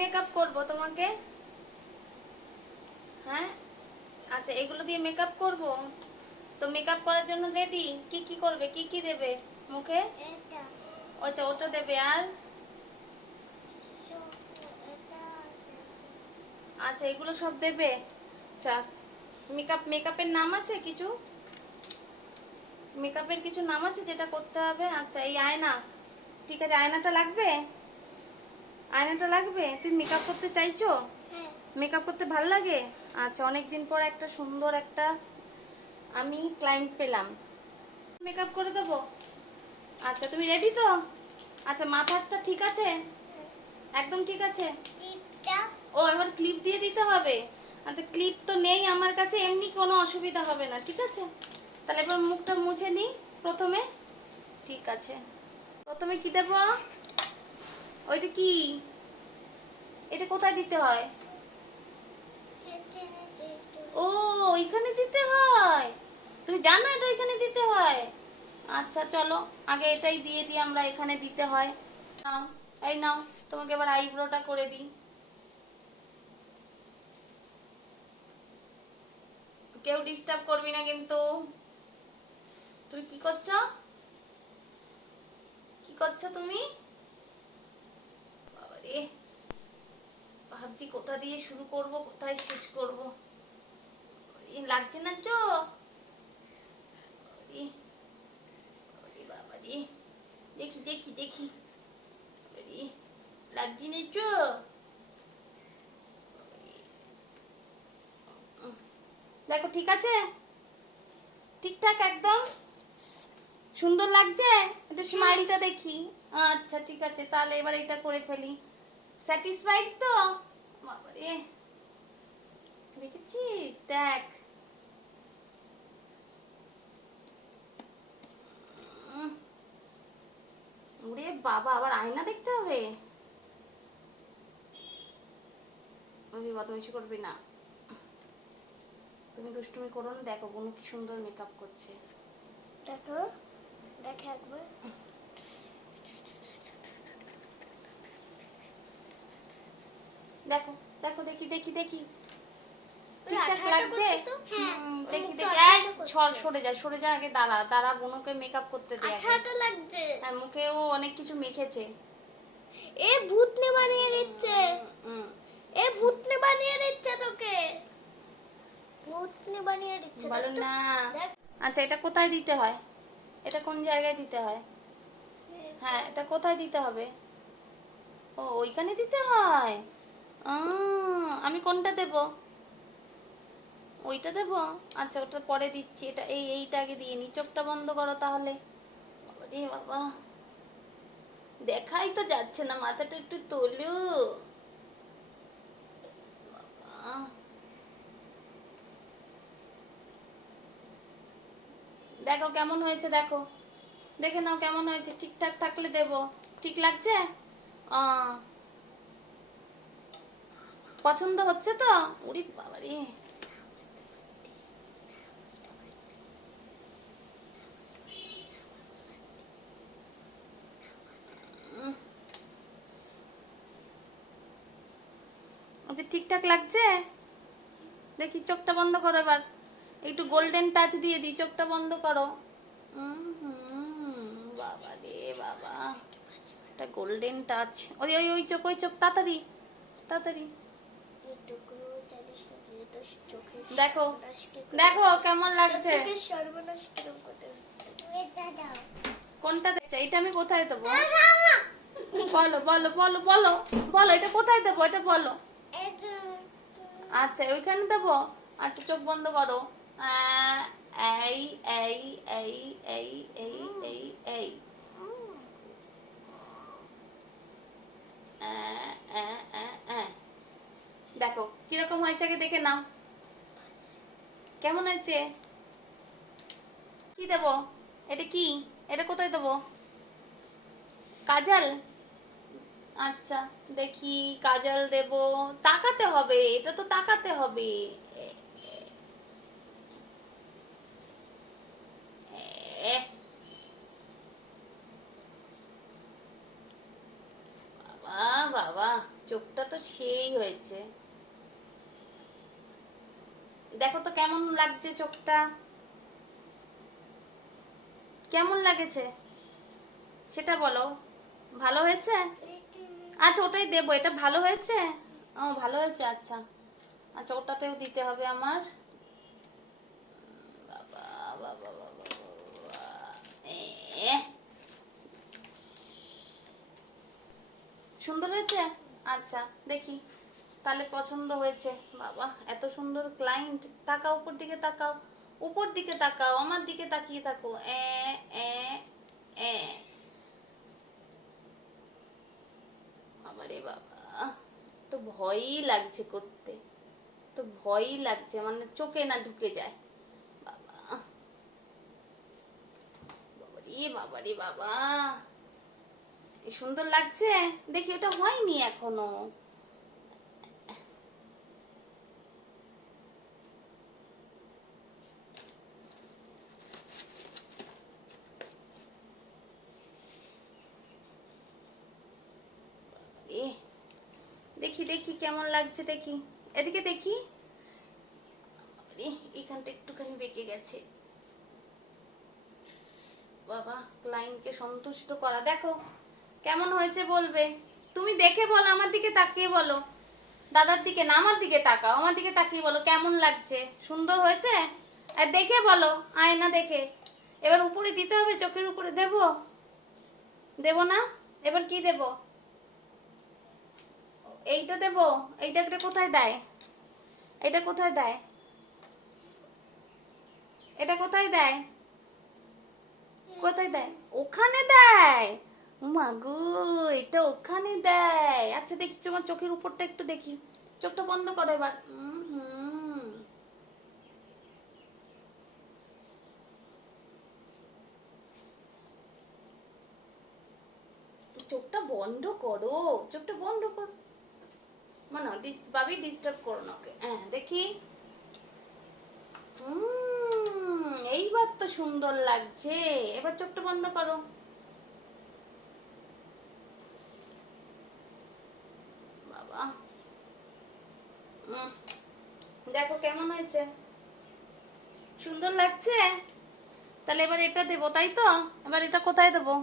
Makeup করব তোমাকে? হ্যাঁ, আচ্ছা এগুলো দিয়ে মেকআপ করব। তো মেকআপ করার জন্য রেডি? কি কি করবে, কি কি দেবে মুখে? এটা আচ্ছা ওটা দেবে, আর এটা আচ্ছা এগুলো সব দেবে। আচ্ছা মেকআপের নাম আছে কিছু? মেকআপের কিছু নাম আছে যেটা করতে হবে? আচ্ছা এই আয়না, ঠিক আছে আয়নাটা লাগবে, আয়নাটা লাগবে। তুমি মেকআপ করতে চাইছো? হ্যাঁ মেকআপ করতে ভাল লাগে? আচ্ছা অনেকদিন পর একটা সুন্দর একটা আমি ক্লায়েন্ট পেলাম, মেকআপ করে দেবো। আচ্ছা তুমি রেডি তো? আচ্ছা মাথাটা ঠিক আছে? একদম ঠিক আছে? টিপটা ও এবার ক্লিপ দিয়ে দিতে হবে? আচ্ছা ক্লিপ তো নেই আমার কাছে, এমনি কোনো অসুবিধা হবে না, ঠিক আছে। তাহলে এবার মুখটা মুছে নিই প্রথমে। ঠিক আছে, প্রথমে কি দেবো? ওইটা কি, এটা কোথায় দিতে হয়? এটা এটা ও ওইখানে দিতে হয়, তুমি জানো এটা ওইখানে দিতে হয়? আচ্ছা চলো আগে এটাই দিয়ে দিই আমরা, এখানে দিতে হয়। নাও, এই নাও, তোমাকে এবার আইব্রোটা করে দিই। কেউ ডিস্টার্ব করবি না কিন্তু। তুমি কি করছো, কি করছো তুমি? বাবারে, ভাবছি কোথা দিয়ে শুরু করব কোথায় শেষ করব। লাগছে না তো? বাবারে, দেখি দেখি দেখি, বাবারে, লাগছে না তো? দেখো ঠিক আছে, ঠিকঠাক একদম সুন্দর লাগছে। একটু স্মাইলটা দেখি। আচ্ছা ঠিক আছে, তাহলে এবার এটা করে ফেলি। স্যাটিসফাইড তো? বাবারে, দেখেছিস, দেখ। উম, ওরে বাবা, আবার আয়না দেখতে হবে? আমি বদমাইশি করবি না, তুমি দুষ্টুমি করো না। দেখো বোনু কি সুন্দর মেকআপ করছে। দেখো দেখে একবার দেখো দেখো, দেখি দেখি দেখি, ওই ঠিকঠাক আঠাটা লাগছে? করছে তো? হ্যাঁ, দেখি মুখটা দেখি, এই আঠাটা করছে। সরে যা সরে যা, আগে দাঁড়া দাঁড়া, বোনুকে মেকআপ করতে দে আগে। আঠাটা লাগছে। হ্যাঁ মুখে ও অনেক কিছু মেখেছে। এ ভূতনি বানিয়ে দিচ্ছে, উম, এ ভূতনি বানিয়ে দিচ্ছে তোকে, ভূতনি বানিয়ে দিচ্ছে। বলো দেখ তো, না। দেখ। আচ্ছা এটা কোথায় দিতে হয়, এটা কোন জায়গায় দিতে হয়? হ্যাঁ এটা কোথায় দিতে হবে? ও ওইখানে দিতে হয়। আমি কোনটা দেব? ওইটা দেব? আচ্ছা ওটা পরে দিচ্ছি, এটা এইটা আগে দিয়ে নি। চোখটা বন্ধ করো তাহলে। বাবারে বাবা, দেখাই তো যাচ্ছে না, মাথাটা একটু তোলো। বাবা, দেখো কেমন হয়েছে, দেখো দেখে নাও কেমন হয়েছে। ঠিকঠাক থাকলে দেব। ঠিক লাগছে? আহ, পছন্দ হচ্ছে তো? উরি বাবারে, উম, আচ্ছা ঠিকঠাক লাগছে? দেখি চোখটা বন্ধ করো এবার, একটু গোল্ডেন টাচ দিয়ে দিই। চোখটা বন্ধ করো। বাবা রে বাবা, একটা গোল্ডেন টাচ। ওই ওই ওই চোখ, ওই চোখ, তাড়াতাড়ি তাড়াতাড়ি। এটুকু জানিস না যে তোর চোখের দেখো সর্বনাশ কি করে দেখো হচ্ছে? কেমন তোর লাগছে। চোখের সর্বনাশ কিরকম করে হচ্ছে? এটা দাও। কোনটা দেখছে? এটা আমি কোথায় দেবো? বলো বলো বলো বলো বলো, এটা কোথায় দেবো, এটা বলো। এটা আচ্ছা ওইখানে দেবো। আচ্ছা চোখ বন্ধ করো। আহ, এই এই এই এই এই এই এই আহ, আহ, আহ, আহ। দেখো কিরকম হয়েছে আগে দেখে নাও, কেমন হয়েছে। কি দেবো? এটা কি, এটা কোথায় দেবো? কাজল? আচ্ছা দেখি, কাজল দেব। তাকাতে হবে, এটা তো তাকাতে হবে। এ- এ- বাবা বাবা, চোখটা তো সেই হয়েছে। দেখো তো কেমন লাগছে চোখটা, কেমন লাগেছে সেটা বলো। ভালো হয়েছে? আচ্ছা ওটাই দেবো, এটা ভালো হয়েছে। ও ভালো হয়েছে, আচ্ছা আচ্ছা ওটাতেও দিতে হবে আমার। বাবা বাবা বাবা বাবা। এ, সুন্দর হয়েছে। আচ্ছা দেখি তাহলে পছন্দ হয়েছে। বাবা এত সুন্দর ক্লায়েন্ট। তাকাও উপর দিকে, তাকাও উপর দিকে, তাকাও আমার দিকে তাকিয়ে থাকো। এ এ এ বাবারে বাবা, তো ভয়ই লাগছে করতে, তো ভয়ই লাগছে, মানে চোখে না ঢুকে যায়। বাবা বাবারে বাবারে বাবা, এই সুন্দর লাগছে। দেখি ওটা হয়নি এখনো। এ দেখি দেখি কেমন লাগছে দেখি, এদিকে দেখি। এখানটা একটুখানি বেঁকে গেছে। বাবা ক্লায়েন্টকে সন্তুষ্ট করা, দেখো কেমন হয়েছে বলবে। তুমি দেখে বলো, আমার দিকে তাকিয়ে বলো, দাদার দিকে না আমার দিকে তাকাও, আমার দিকে তাকিয়ে বলো কেমন লাগছে। সুন্দর হয়েছে? আর দেখে বলো, আয়না দেখে। এবার উপরে দিতে হবে, চোখের উপরে দেব, দেব না? এবার কি দেব? এইটা দেব? এইটা কোথায় দেয়? এটা কোথায় দেয়? এটা কোথায় দেয়? কোথায় দেয়? ওখানে দেয়। মাগো এটা ওখানে দেয়। আচ্ছা দেখি তোমার চোখের উপরটা একটু দেখি। চোখটা বন্ধ করো এবার। চোখটা বন্ধ করো, চোখটা বন্ধ করো। মানে ভাবি ডিস্টার্ব করো না ওকে। হ্যাঁ দেখি। এইবার তো সুন্দর লাগছে। এবার চোখটা বন্ধ করো। বাবা দেখো কেমন হয়েছে, সুন্দর লাগছে। তাহলে এবার এটা দেবো তাই তো? এবার এটা কোথায় দেবো?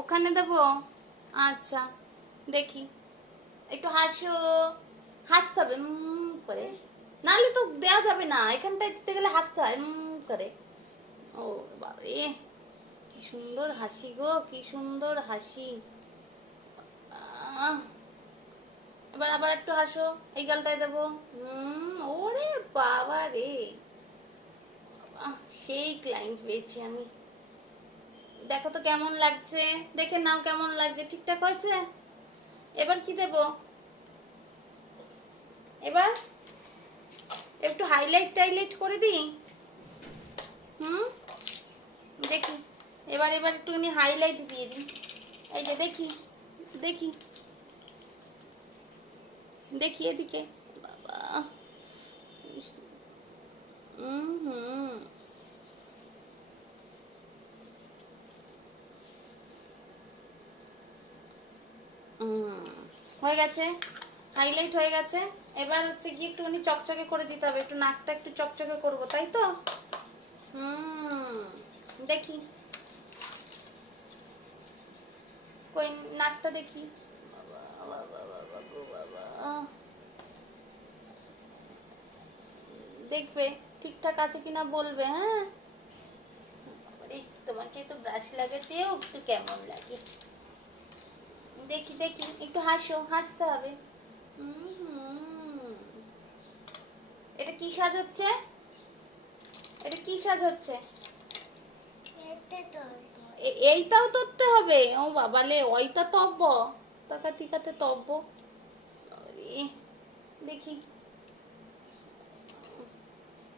ওখানে দেবো। আচ্ছা দেখি, একটু হাসো, হাসতে হবে করে, নাহলে তো দেওয়া যাবে না। এখানটায় দিতে গেলে হাসতে হয় করে। ও বাবারে কি সুন্দর হাসি গো, কি সুন্দর হাসি। আহ, এবার আবার একটু হাসো, এই গালটায় দেবো। ওরে বাবা রে, সেই ক্লায়েন্ট পেয়েছি আমি। দেখো তো কেমন লাগছে, দেখে নাও কেমন লাগছে, ঠিকঠাক হয়েছে? এবার কি দেব? এবার একটু হাইলাইট টাইলাইট করে দিই। দেখি এবার এবার একটুখানি হাইলাইট দিয়ে দিই। এই যে দেখি দেখি দেখি এদিকে। বাবা হুম হয়ে গেছে, হাইলাইট হয়ে গেছে। এবার হচ্ছে কি একটুখানি চকচকে করে দিতে হবে, একটু নাকটা একটু চকচকে করবো তাই তো? দেখি কই নাকটা দেখি। বাবা বাবা বাবা গো বাবা, দেখবে ঠিকঠাক আছে কিনা বলবে। হ্যাঁ তোমাকে একটু ব্রাশ লাগাতেও একটু কেমন লাগে। দেখি দেখি একটু হাসো, হাসতে হবে। এটা কি সাজ হচ্ছে? এটা কি সাজ হচ্ছে? এইটাও ধরতে হবে? ও বাবালে, ওইটা তব্য তাকাতিকাতে তব্য। দেখি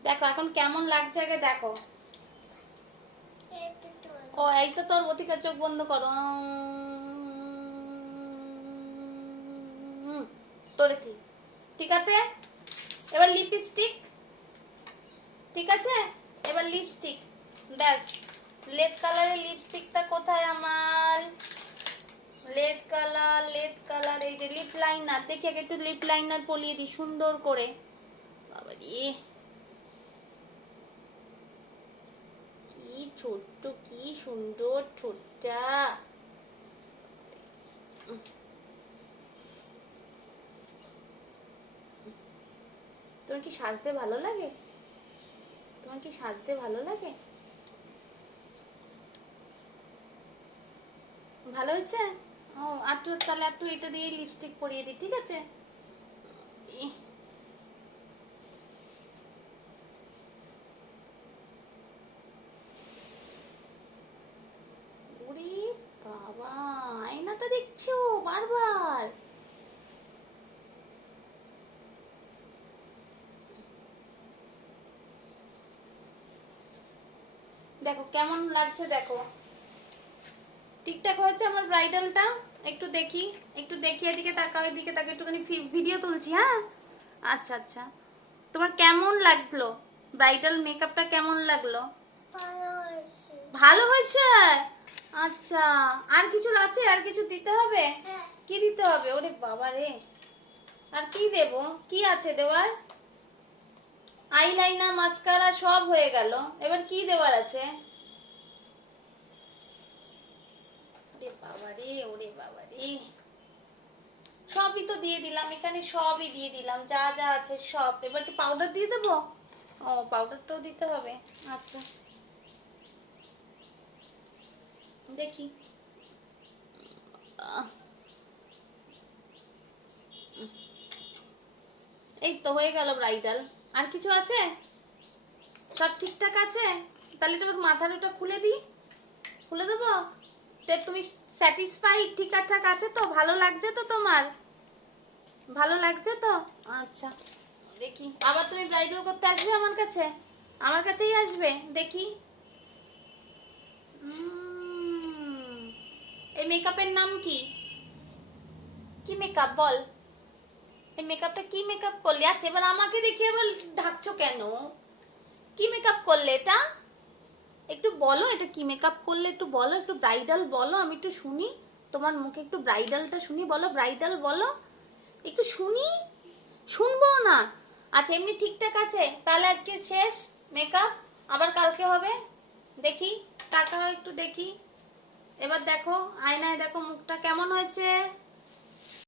দেখো এখন কেমন লাগছে আগে দেখো। ও এইটা তোর অধিকার, চোখ বন্ধ করো। তোরে কি ঠিক আছে? এবার লিপস্টিক, ঠিক আছে? এবার লিপস্টিক, ব্যাস। লেড কালারের লিপস্টিকটা কোথায় আমার? লেদ কালার, এই যে লিপ লাইনার, দেখি আগে একটু লিপ লাইনার পরিয়ে দিই সুন্দর করে। বাবা রে, কি ছোট্ট, কি সুন্দর ঠোঁটটা। তোমার কি সাজতে ভালো লাগে? তোমার কি সাজতে ভালো লাগে? ভালো হয়েছে? ও একটু, তাহলে একটু এটা দিয়ে লিপস্টিক পরিয়ে দিই, ঠিক আছে? ইহ, ওরে বাবা, আয়নাটা দেখছো বারবার? দেখো কেমন লাগছে, দেখো ঠিকঠাক হয়েছে আমার ব্রাইডালটা? একটু দেখি, একটু দেখি, এদিকে তাকাও, এদিকে তাকাও, একটুখানি ভিডিও তুলছি, হ্যাঁ? আচ্ছা আচ্ছা, তোমার কেমন লাগলো ব্রাইডাল মেকআপটা? কেমন লাগলো? ভালো হয়েছে। ভালো হয়েছে? আচ্ছা, আর কিছু আছে? আর কিছু দিতে হবে? হ্যাঁ। কি দিতে হবে? ওরে বাবা রে, আর কি দেব? কি আছে দেওয়ার? আইলাইনার, মাস্কারা সব হয়ে গেল, এবার কি দেওয়ার আছে? ওরে বাবা রে, ওরে বাবা রে, সবই তো দিয়ে দিলাম, এখানে সবই দিয়ে দিলাম, যা যা আছে সব। এবার একটু পাউডার দিয়ে দেবো? ও, পাউডারটাও দিতে হবে। আচ্ছা দেখি। আহ, এই তো হয়ে গেল ব্রাইডাল। আর কিছু আছে? সব ঠিকঠাক আছে? তাহলে তোমার মাথার ওটা খুলে দিই, খুলে দেবো? তো তুমি স্যাটিসফাইড? ঠিকঠাক আছে তো? ভালো লাগছে তো তোমার? ভালো লাগছে তো? আচ্ছা দেখি, আবার তুমি ব্রাইডাল করতে আসবে আমার কাছে? আমার কাছেই আসবে, দেখি। এই মেকআপের নাম কি? কি মেকআপ বল? এই মেকআপটা কি মেকআপ করলে? আচ্ছা এবার আমাকে দেখিয়ে এবার ঢাকছো কেন? কি মেকআপ করলে এটা? একটু বলো, এটা কি মেকআপ করলে একটু বলো, একটু ব্রাইডাল বলো, আমি একটু শুনি তোমার মুখে, একটু ব্রাইডালটা শুনি, বলো ব্রাইডাল বলো, একটু শুনি। শুনবো না? আচ্ছা এমনি ঠিকঠাক আছে তাহলে? আজকে শেষ মেকআপ, আবার কালকে হবে। দেখি, তাকাও একটু দেখি, এবার দেখো আয়নায়, দেখো মুখটা কেমন হয়েছে।